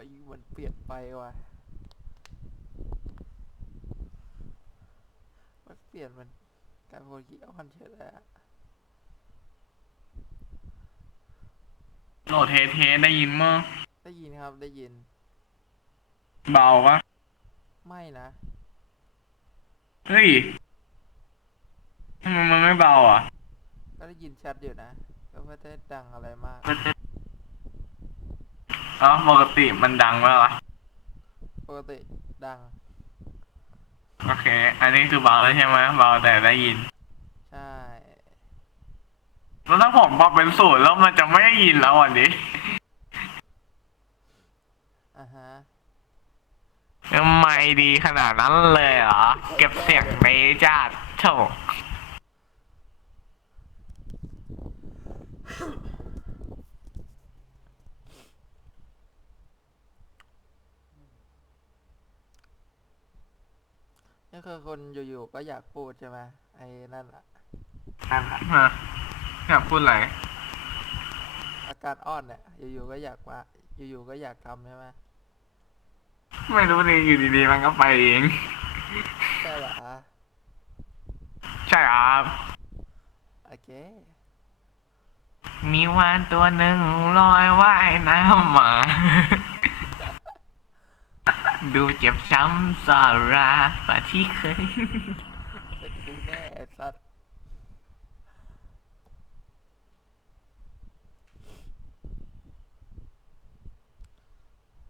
ฮ้ยมันเปลี่ยนไปว่ะ มันเปลี่ยนมันกลายเป็นคนขี้อ้อนเฉยเลยอะโหลดเทสเทสได้ยินมั้งได้ยินครับได้ยิน เบาวะไม่นะ เฮ้ยทำไมมันไม่เบาอะ ก็ได้ยินชัดอยู่นะ ก็ไม่ได้ดังอะไรมาก อ๋อปกติมันดังไหมวะปกติดัง โอเค อันนี้คือเบาแล้วใช่ไหมเบาแต่ได้ยิน ใช่ แล้วถ้าผมปรับเป็นศูนย์แล้วมันจะไม่ได้ยินแล้ววันนี้อ่าฮะทำไมดีขนาดนั้นเลยเหรอ เก็บเสียงในจัดโถ นี่ คือคนอยู่ๆก็อยากพูดใช่ไหมไอ้นั่นอะนั่นแหละฮะอยากพูดอะไรอาการอ้อนเนี่ยอยู่ๆก็อยากมาอยู่ๆก็อยากทำใช่ไหมไม่รู้ดิอยู่ดีๆมันก็ไปเองใช่เหรอใช่ครับโอเคมีวานตัวหนึ่งลอยว่ายน้ำมา ดูเจ็บช้ำสารากว่าที่เคยเป็นกูแน่ไอ้สัตว์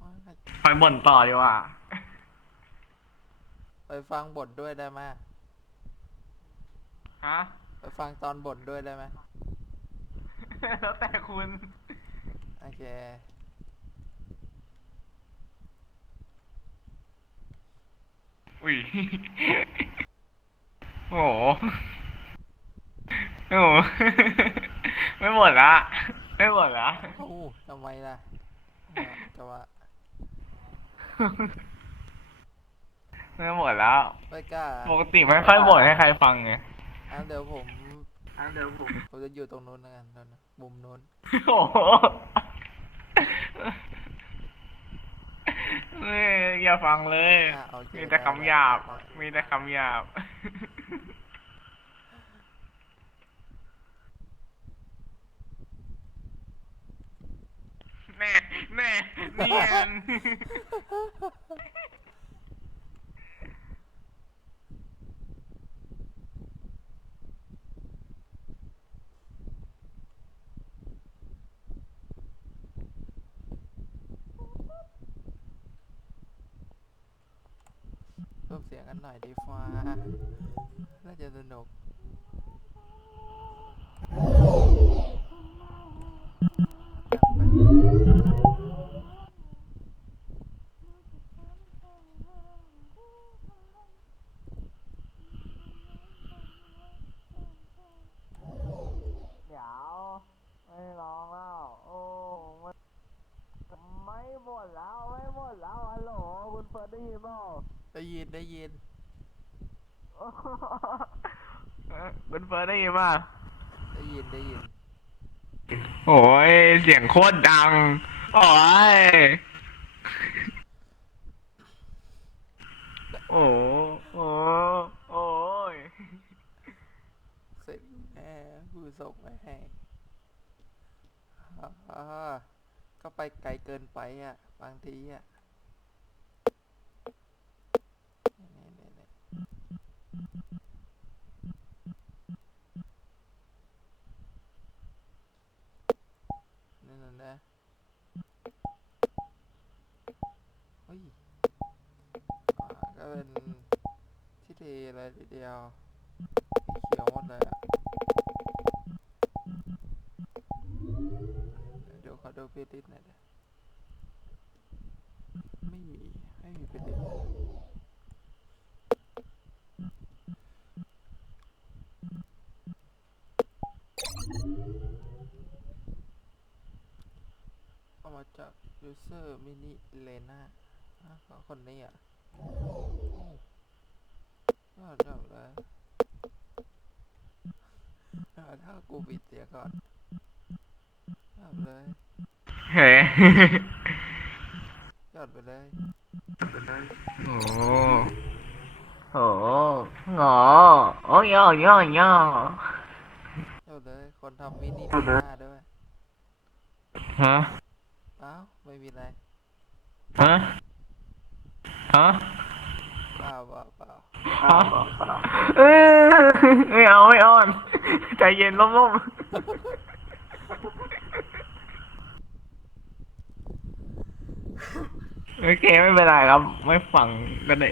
ว่าไปบ่นต่อดีกว่า ไปฟังบทด้วยได้ไหมฮะ ไปฟังตอนบทด้วยได้ไหมแล้วแต่คุณ โอเค อุ้ย โอ้โห โอ้โห ไม่หมดละ ไม่หมดละ โอ้าทำไมล่ะเนี่ยจะว่าไม่หมดแล้ว ไม่กล้าปกติไม่ค่อยบ่นให้ใครฟังไงอะเดี๋ยวผมเดี๋ยวผมผมจะอยู่ตรงนู้นแล้วกันตอนนั้นมุมนู้นโอ้โห เอ้ยอย่าฟังเลย อะโอเคมีแต่คำหยาบมีแต่คำหยาบ แน่แน่เนียน เสียงกันหน่อยดีฟ้าน่าจะสนุก เดี๋ยวไม่ร้องแล้ว โอ้มันไม่หมดแล้ว ไม่หมดแล้วฮัลโหลคุณเฟิร์สได้ยินเปล่า ได้ยินได้ยินคุณเฟิร์สได้ยินป่ะได้ยินได้ยินโอ้ยเสียงโคตรดัง โอ้ย โอ้โอ้โอ้ยเสร็จแม่กูส่งไปให้อ่าก็ไปไกลเกินไปอะ บางทีอะนี่นี่นี่ นั่นนะเฮ้ยก็เป็นที่เทอะไรทีเดียวเขียวหมดเลยอะเดี๋ยวขอดูเพลิสหน่อยนะไม่มี ไม่มีเพลิสเอา มาจาก user mini elena อะขอคนนี้อะโอ้ยอดยอดเลยอะถ้ากูปิดเสียงก่อนยอดเลยเฮ้เลยโอ้โหงอโอ้ยย่อย่อย่อจบเลยคนทำมินิดีหน้าด้วยฮะเอ้าไม่มีอะไรฮะฮะเปล่าเปล่าเปล่าฮะเออไม่เอาไม่อ้อน ใจเย็นร่มๆโอเคไม่เป็นไรครับ ไม่ฟังก็ได้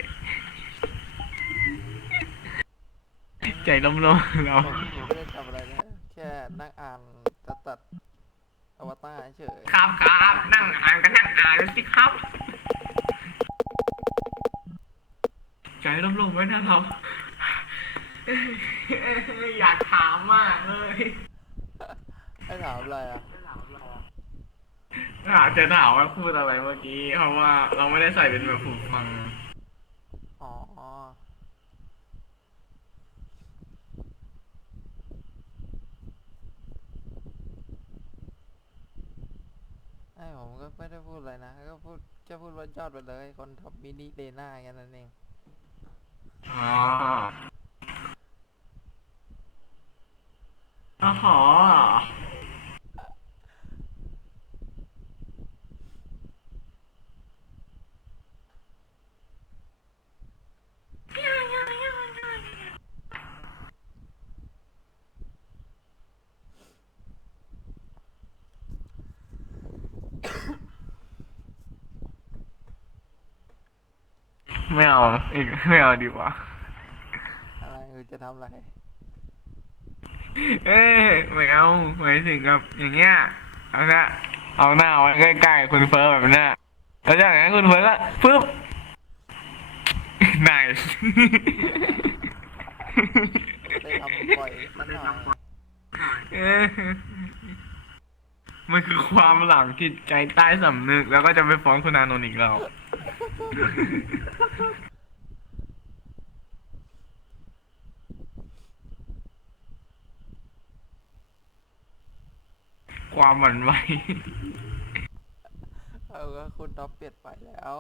ใจร่มๆเราผมไม่ได้ทำอะไรนะแค่นั่งอ่านจะตัด อวตารเฉยครับครับนั่งอ่านก็นั่งอ่านสิครับ ใจร่มๆไว้นะเราอยากถามมากเลยให้ถามอะไรอะอาจจะถามว่าพูดอะไรเมื่อกี้ เพราะว่าเราไม่ได้ใส่เป็นแบบหูฟัง อ๋อ ไอ้ผมก็ ไม่ได้พูดอะไรนะ ก็พูดจะพูดว่ายอดไปเลย คนท็อปมินิเดน่าแค่นั้นเอง อ๋ออ๋อหอ ไม่เอาอีกไม่เอาดีกว่า อะไรคือจะทำอะไร เอ้ยไม่เอาหมายถึงกับอย่างเงี้ยเอาละเอาหน้าไว้ใกล้ๆคุณเฟิร์สแบบเนี้ยแล้วจากนั้นคุณเฟิร์สก็ปึ๊บ nice ได้ทำบ่อยสักหน่อยเอ้ยมันคือความหลังจิตใจใต้สำนึก แล้วก็จะไปฟ้องคุณอานนท์อีกแล้ว ความหวั่นไหวเอาก็คุณท็อปเปลี่ยนไปแล้ว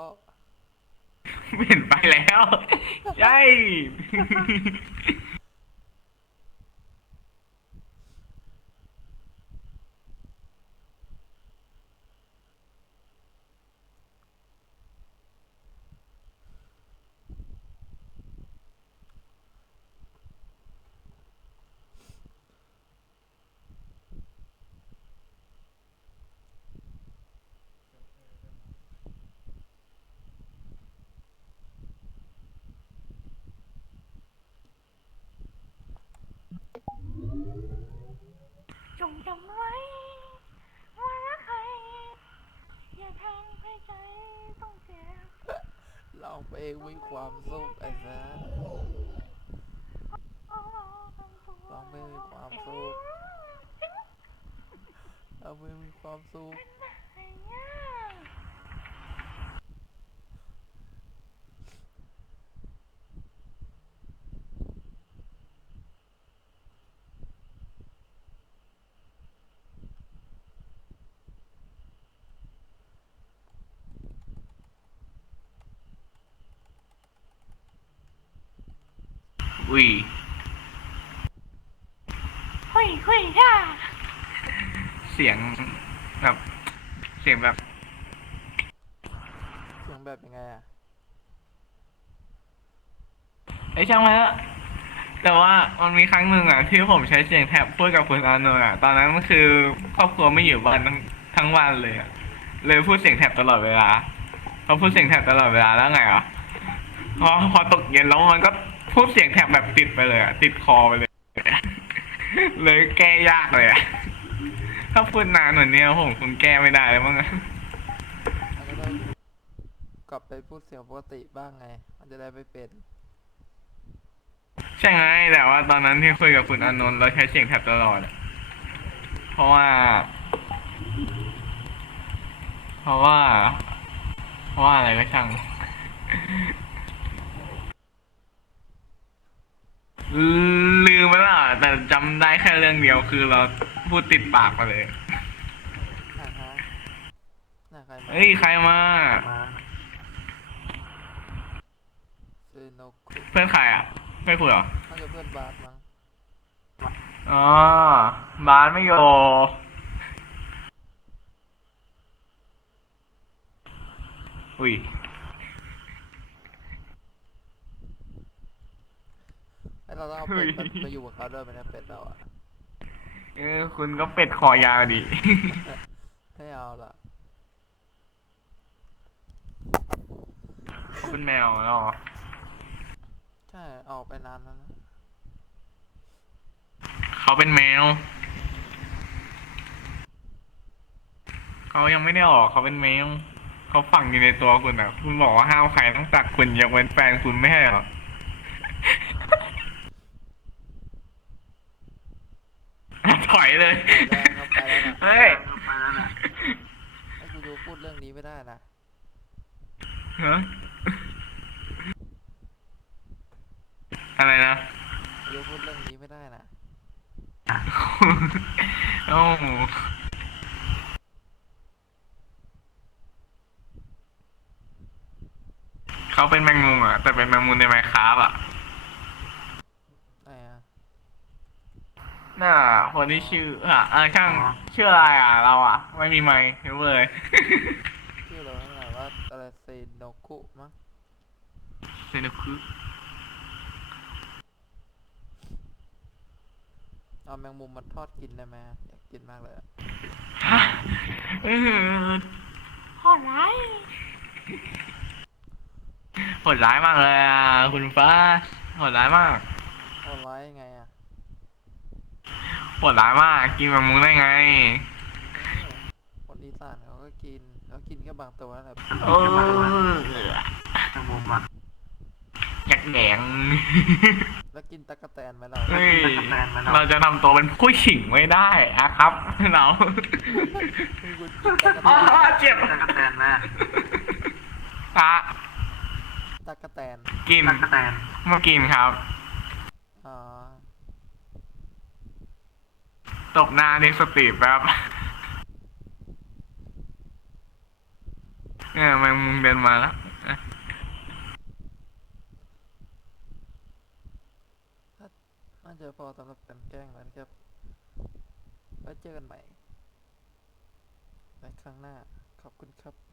เปลี่ยนไปแล้ว ใช่ wink wam zo e ve. Wam wink wam zo. Wam อุ้ยหุยหุยค่ะเสียงแบบ เสียงแบบ เสียงแบบยังไงอะไอ้ยช่างมันละแต่ว่ามันมีครั้งหนึ่งอะที่ผมใช้เสียงแท็บพูดกับคุณอานนท์อะ ตอนนั้นมันคือครอบครัวไม่อยู่บ้านทั้งทั้งวันเลยอะเลยพูดเสียงแท็บตลอดเวลาพอพูดเสียงแท็บตลอดเวลาแล้วไงอะพอพอตกเย็นแล้วมันก็ พูดเสียงแท็บแบบติดไปเลยอะติดคอไปเลย เลยแก้ยากเลยอะถ้าพูดนานกว่านี้ผมคงแก้ไม่ได้เลยมั้งอะมันก็ต้องกลับไปพูดเสียงปกติบ้างไง มันจะได้ไม่เป็น ใช่ไงแต่ว่าตอนนั้นที่คุยกับคุณอานนท์เราใช้เสียงแท็บตลอดอะเพราะว่า เพราะว่า เพราะว่าอะไรก็ช่าง ลืมไปแล้วแต่จำได้แค่เรื่องเดียวคือเราพูดติดปากมาเลยใครมาเฮ้ย ใครมาเพื่อนใครอะ ไม่คุยเหรอ น่าจะเพื่อนบาสมั้งอ๋อบานไม่โยอุ้ย เราต้องเอาเป็ดมามาอยู่กับเขาด้วยไหมเนะเป็ดเราอะเออ คุณก็เป็ดคอยาวดิ ไม่เอาละเขาเป็นแมวแล้วเหรอใช่ออกไปนานแล้วนะเขาเป็นแมว เขายังไม่ได้ออกเขาเป็นแมว เขาฝังอยู่ในตัวคุณอะ คุณบอกว่าห้ามใครต้องตักคุณยกเว้นแฟนคุณไม่ใช่เหรอ ถอยเลยแรงครับไปแล้วนะเฮ้ย ไอ้กูดูพูดเรื่องนี้ไม่ได้นะฮะอะไรนะดูพูดเรื่องนี้ไม่ได้นะโอ้าเขาเป็นแมงมุมอะ แต่เป็นแมงมุมในไมค์คราฟอะ ไหนอะ น่าคนที่ชื่ออะเออช่างชื่ออะไรอะ เราอะ ไม่มีไมค์รู้เลย ชื่อเราเท่าไหร่ว่าอะไรเซโนคุมั้งเซนุคุเอาแมงมุมมาทอดกินได้ไหมอยากกินมากเลยอะฮะเออโหดร้ายโหดร้ายมากเลยอะคุณฟ้าโหดร้ายมาก เอาไว้ยังไงอะ โหดร้ายมาก กินแมงมุมได้ไง คนอีสานเขาก็กินเขากินแค่บางตัวแหละเอออยากแหนงแล้วกินตะกะแตนไหมเราเฮ้ยเราจะทำตัวเป็นผู้หญิงไม่ได้อะครับเราคือคุณกินตะกะแตอ๋อนเจ็บพระตะกะแตนกินมากินครับ อ๋อ ตบหน้าเรียกสติแป๊บเนี่ยแมงมุมเดินมาแล้วน่าจะพอสำหรับการแกล้งแล้วนะครับ ไว้เจอกันใหม่ในครั้งหน้า ขอบคุณครับ